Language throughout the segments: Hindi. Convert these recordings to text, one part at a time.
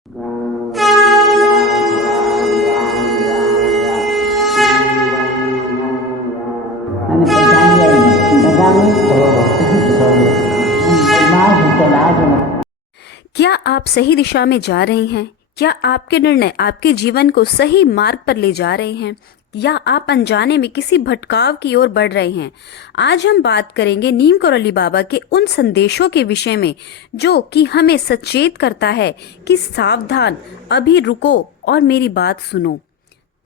Ano pagkanya nagamit ko imagine क्या आप सही दिशा में जा रहे हैं? क्या आपके निर्णय आपके जीवन को सही मार्ग पर ले जा रहे हैं, या आप अनजाने में किसी भटकाव की ओर बढ़ रहे हैं? आज हम बात करेंगे नीम करौली बाबा के उन संदेशों के विषय में जो कि हमें सचेत करता है कि सावधान, अभी रुको और मेरी बात सुनो।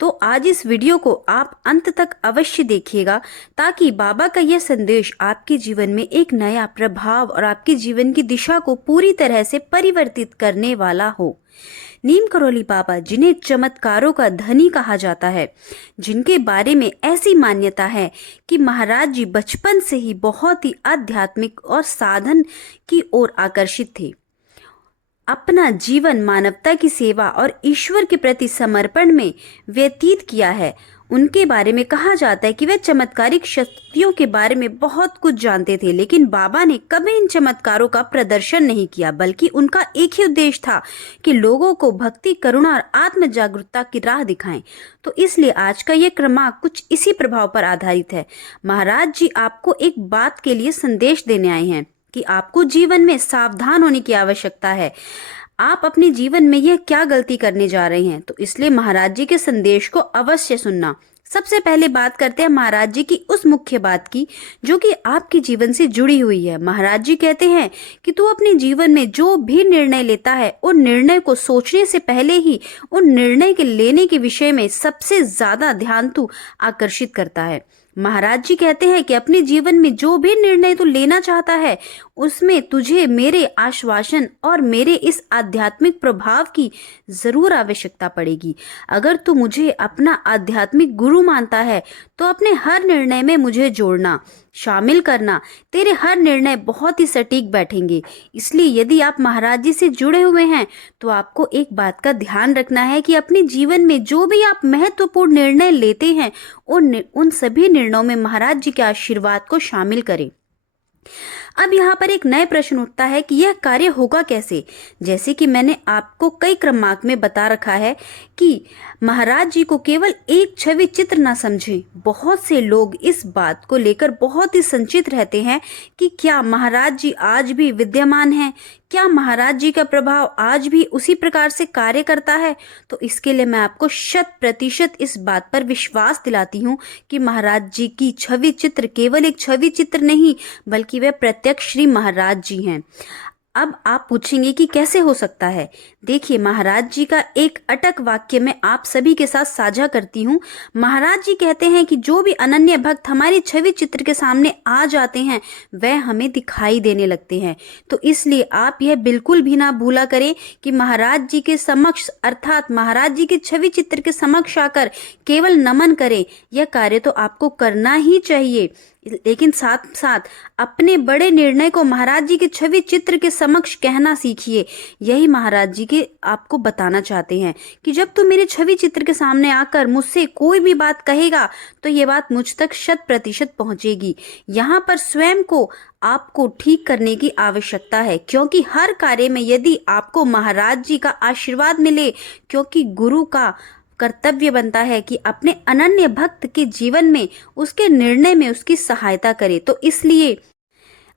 तो आज इस वीडियो को आप अंत तक अवश्य देखिएगा, ताकि बाबा का यह संदेश आपके जीवन में एक नया प्रभाव और आपके जीवन की दिशा को पूरी तरह से परिवर्तित करने वाला हो। नीम करौली बाबा, जिन्हें चमत्कारों का धनी कहा जाता है, जिनके बारे में ऐसी मान्यता है कि महाराज जी बचपन से ही बहुत ही आध्यात्मिक और साधन की ओर आकर्षित थे, अपना जीवन मानवता की सेवा और ईश्वर के प्रति समर्पण में व्यतीत किया है। उनके बारे में कहा जाता है कि वे चमत्कारिक शक्तियों के बारे में बहुत कुछ जानते थे, लेकिन बाबा ने कभी इन चमत्कारों का प्रदर्शन नहीं किया, बल्कि उनका एक ही उद्देश्य था कि लोगों को भक्ति, करुणा और आत्म जागरूकता की राह दिखाएं। तो इसलिए आज का ये क्रमांक कुछ इसी प्रभाव पर आधारित है। महाराज जी आपको एक बात के लिए संदेश देने आए हैं कि आपको जीवन में सावधान होने की आवश्यकता है। आप अपने जीवन में यह क्या गलती करने जा रहे हैं, तो इसलिए महाराज जी के संदेश को अवश्य सुनना। सबसे पहले बात करते हैं महाराज जी की उस मुख्य बात की जो कि आपके जीवन से जुड़ी हुई है। महाराज जी कहते हैं कि तू अपने जीवन में जो भी निर्णय लेता है, उन निर्णय को सोचने से पहले ही उन निर्णय के लेने के विषय में सबसे ज्यादा ध्यान तू आकर्षित करता है। महाराज जी कहते हैं कि अपने जीवन में जो भी निर्णय तू लेना चाहता है, उसमें तुझे मेरे आश्वासन और मेरे इस आध्यात्मिक प्रभाव की जरूर आवश्यकता पड़ेगी। अगर तू मुझे अपना आध्यात्मिक गुरु मानता है, तो अपने हर निर्णय में मुझे जोड़ना, शामिल करना। तेरे हर निर्णय बहुत ही सटीक बैठेंगे। इसलिए यदि आप महाराज जी से जुड़े हुए हैं, तो आपको एक बात का ध्यान रखना है कि अपने जीवन में जो भी आप महत्वपूर्ण निर्णय लेते हैं, उन सभी निर्णयों में महाराज जी के आशीर्वाद को शामिल करें। अब यहाँ पर एक नया प्रश्न उठता है कि यह कार्य होगा कैसे। जैसे कि मैंने आपको कई क्रमांक में बता रखा है कि महाराज जी को केवल एक छवि चित्र ना समझें। बहुत से लोग इस बात को लेकर बहुत ही संचित रहते हैं कि क्या महाराज जी आज भी विद्यमान हैं, क्या महाराज जी का प्रभाव आज भी उसी प्रकार से कार्य करता है। तो इसके लिए मैं आपको 100% इस बात पर विश्वास दिलाती हूँ कि महाराज जी की छवि चित्र केवल एक छवि चित्र नहीं, बल्कि वे प्रत्यक्ष श्री महाराज जी हैं। अब आप पूछेंगे कि कैसे हो सकता है। देखिए, महाराज जी का एक अटक वाक्य मैं आप सभी के साथ साझा करती हूँ। महाराज जी कहते हैं कि जो भी अनन्य भक्त हमारी छवि चित्र के सामने आ जाते हैं, वह हमें दिखाई देने लगते हैं। तो इसलिए आप यह बिल्कुल भी ना भूला करें कि महाराज जी के समक्ष, अर्थात महाराज जी के छवि चित्र के समक्ष आकर केवल नमन करें। यह कार्य तो आपको करना ही चाहिए, लेकिन साथ साथ अपने बड़े निर्णय को महाराज जी के छवि चित्र के समक्ष कहना सीखिए। यही महाराज जी के आपको बताना चाहते हैं कि जब तू मेरे छवि चित्र के सामने आकर मुझसे कोई भी बात कहेगा, तो ये बात मुझ तक 100% पहुंचेगी। यहाँ पर स्वयं को आपको ठीक करने की आवश्यकता है, क्योंकि हर कार्य में यदि आपको महाराज जी का आशीर्वाद मिले, क्योंकि गुरु का कर्तव्य बनता है कि अपने अनन्य भक्त के जीवन में, उसके निर्णय में उसकी सहायता करे। तो इसलिए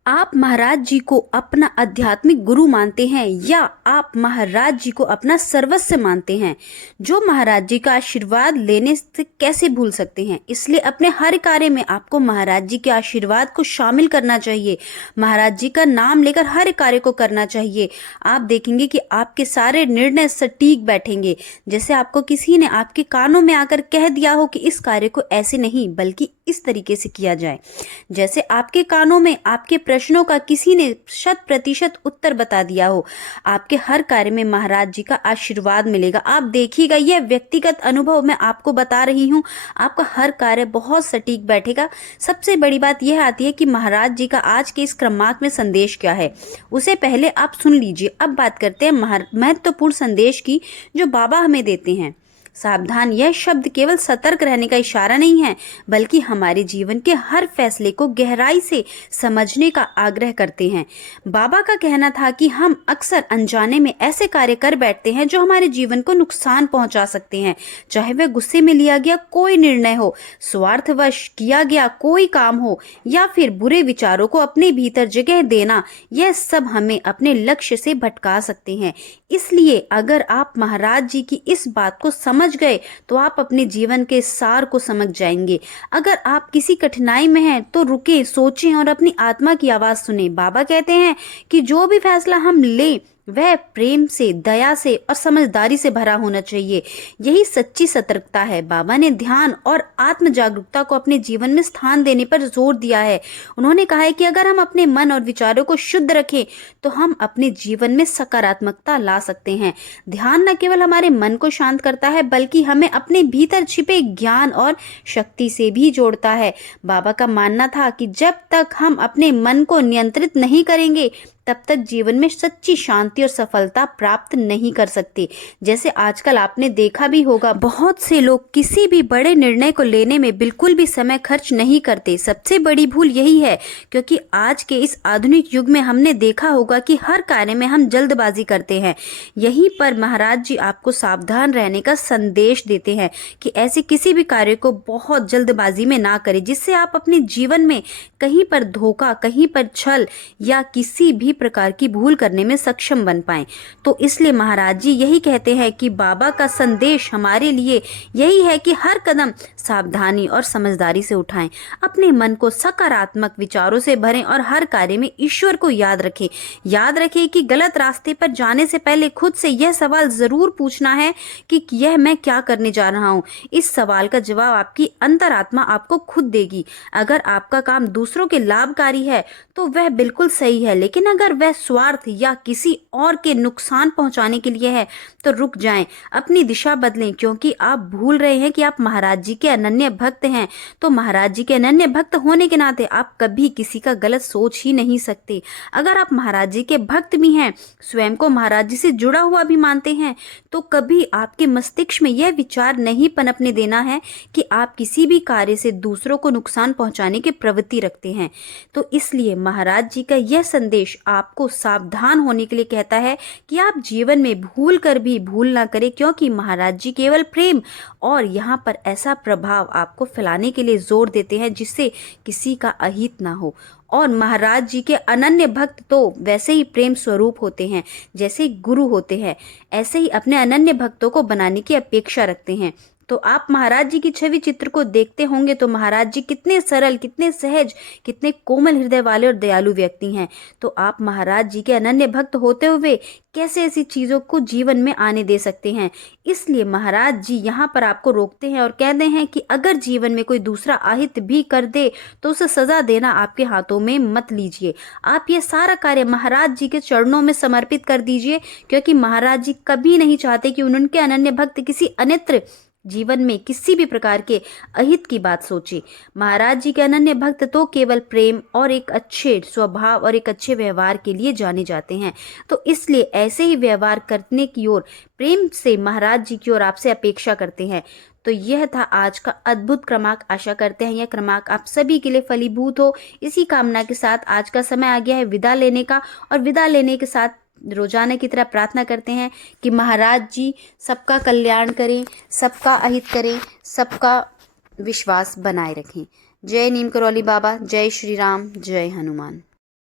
आप महाराज जी को अपना आध्यात्मिक गुरु मानते हैं, या आप महाराज जी को अपना सर्वस्व मानते हैं, जो महाराज जी का आशीर्वाद लेने से कैसे भूल सकते हैं। इसलिए अपने हर कार्य में आपको महाराज जी के आशीर्वाद को शामिल करना चाहिए। महाराज जी का नाम लेकर हर कार्य को करना चाहिए। आप देखेंगे कि आपके सारे निर्णय सटीक बैठेंगे। जैसे आपको किसी ने आपके कानों में आकर कह दिया हो कि इस कार्य को ऐसे नहीं बल्कि इस तरीके से किया जाए। जैसे आपके कानों में आपके प्रश्नों का किसी ने 100% उत्तर बता दिया हो, आपके हर कार्य में महाराज जी का आशीर्वाद मिलेगा। आप देखिएगा, यह व्यक्तिगत अनुभव मैं आपको बता रही हूँ, आपका हर कार्य बहुत सटीक बैठेगा। सबसे बड़ी बात यह आती है कि महाराज जी का आज के इस क्रमांक में संदेश क्या है, उसे पहले आप सुन लीजिए। अब बात करते हैं महत्वपूर्ण संदेश की जो बाबा हमें देते हैं। सावधान यह शब्द केवल सतर्क रहने का इशारा नहीं है, बल्कि हमारे जीवन के हर फैसले को गहराई से समझने का आग्रह करते हैं। बाबा का कहना था कि हम अक्सर अनजाने में ऐसे कार्य कर बैठते हैं जो हमारे जीवन को नुकसान पहुंचा सकते हैं, चाहे वह गुस्से में लिया गया कोई निर्णय हो, स्वार्थवश किया गया कोई काम हो, या फिर बुरे विचारों को अपने भीतर जगह देना। यह सब हमें अपने लक्ष्य से भटका सकते हैं। इसलिए अगर आप महाराज जी की इस बात को समझ गए तो आप अपने जीवन के सार को समझ जाएंगे। अगर आप किसी कठिनाई में हैं तो रुकें, सोचें और अपनी आत्मा की आवाज सुनें। बाबा कहते हैं कि जो भी फैसला हम लें वह प्रेम से, दया से और समझदारी से भरा होना चाहिए। यही सच्ची सतर्कता है। बाबा ने ध्यान और आत्म जागरूकता को अपने जीवन में स्थान देने पर जोर दिया है। उन्होंने कहा है कि अगर हम अपने मन और विचारों को शुद्ध रखें तो हम अपने जीवन में सकारात्मकता ला सकते हैं। ध्यान न केवल हमारे मन को शांत करता है, बल्कि हमें अपने भीतर छिपे ज्ञान और शक्ति से भी जोड़ता है। बाबा का मानना था कि जब तक हम अपने मन को नियंत्रित नहीं करेंगे तब तक जीवन में सच्ची शांति और सफलता प्राप्त नहीं कर सकते। जैसे आजकल आपने देखा भी होगा, बहुत से लोग किसी भी बड़े निर्णय को लेने में बिल्कुल भी समय खर्च नहीं करते। सबसे बड़ी भूल यही है, क्योंकि आज के इस आधुनिक युग में हमने देखा होगा कि हर कार्य में हम जल्दबाजी करते हैं। यहीं पर महाराज जी आपको सावधान रहने का संदेश देते हैं कि ऐसे किसी भी कार्य को बहुत जल्दबाजी में ना करें, जिससे आप अपने जीवन में कहीं पर धोखा, कहीं पर छल या किसी भी प्रकार की भूल करने में सक्षम बन पाएं। तो इसलिए महाराज जी यही कहते हैं कि बाबा का संदेश हमारे लिए यही है कि हर कदम सावधानी और समझदारी से उठाएं, अपने मन को सकारात्मक विचारों से भरें और हर कार्य में ईश्वर को याद रखें। याद रखें कि गलत रास्ते पर जाने से पहले खुद से यह सवाल जरूर पूछना है कि यह मैं क्या करने जा रहा हूँ। इस सवाल का जवाब आपकी अंतरात्मा आपको खुद देगी। अगर आपका काम दूसरों के लाभकारी है तो वह बिल्कुल सही है, लेकिन अगर वह स्वार्थ या किसी और के नुकसान पहुंचाने के लिए है तो रुक जाएं, अपनी दिशा बदलें, क्योंकि आप भूल रहे हैं कि आप महाराज जी के अनन्य भक्त हैं। तो महाराज जी के अनन्य भक्त होने के नाते आप कभी किसी का गलत सोच ही नहीं सकते। अगर आप महाराज जी के भक्त भी हैं, स्वयं को महाराज जी से जुड़ा हुआ भी मानते हैं, तो कभी आपके मस्तिष्क में यह विचार नहीं पनपने देना है कि आप किसी भी कार्य से दूसरों को नुकसान पहुंचाने की प्रवृत्ति रखते हैं। तो इसलिए महाराज जी का यह संदेश आपको सावधान होने के लिए कहता है कि आप जीवन में भूल कर भी भूल ना करें, क्योंकि महाराज जी केवल प्रेम और यहाँ पर ऐसा प्रभाव आपको फैलाने के लिए जोर देते हैं जिससे किसी का अहित ना हो। और महाराज जी के अनन्य भक्त तो वैसे ही प्रेम स्वरूप होते हैं, जैसे गुरु होते हैं, ऐसे ही अपने अनन्य भक्तों को बनाने की अपेक्षा रखते हैं। तो आप महाराज जी की छवि चित्र को देखते होंगे तो महाराज जी कितने सरल, कितने सहज, कितने कोमल हृदय वाले और दयालु व्यक्ति हैं। तो आप महाराज जी के अनन्य भक्त होते हुए कैसे ऐसी चीजों को जीवन में आने दे सकते हैं। इसलिए महाराज जी यहाँ पर आपको रोकते हैं और कहते हैं कि अगर जीवन में कोई दूसरा अहित भी कर दे तो उसे सजा देना आपके हाथों में मत लीजिए। आप ये सारा कार्य महाराज जी के चरणों में समर्पित कर दीजिए, क्योंकि महाराज जी कभी नहीं चाहते कि उनके अनन्य भक्त किसी अन्यत्र जीवन में किसी भी प्रकार के अहित की बात सोचे। महाराज जी के अनन्य भक्त तो केवल प्रेम और एक अच्छे स्वभाव और एक अच्छे व्यवहार के लिए जाने जाते हैं। तो इसलिए ऐसे ही व्यवहार करने की ओर, प्रेम से महाराज जी की ओर आपसे अपेक्षा करते हैं। तो यह था आज का अद्भुत क्रमांक। आशा करते हैं यह क्रमांक आप सभी के लिए फलीभूत हो। इसी कामना के साथ आज का समय आ गया है विदा लेने का, और विदा लेने के साथ रोजाना की तरह प्रार्थना करते हैं कि महाराज जी सबका कल्याण करें, सबका अहित करें, सबका विश्वास बनाए रखें। जय नीम करौली बाबा, जय श्री राम, जय हनुमान।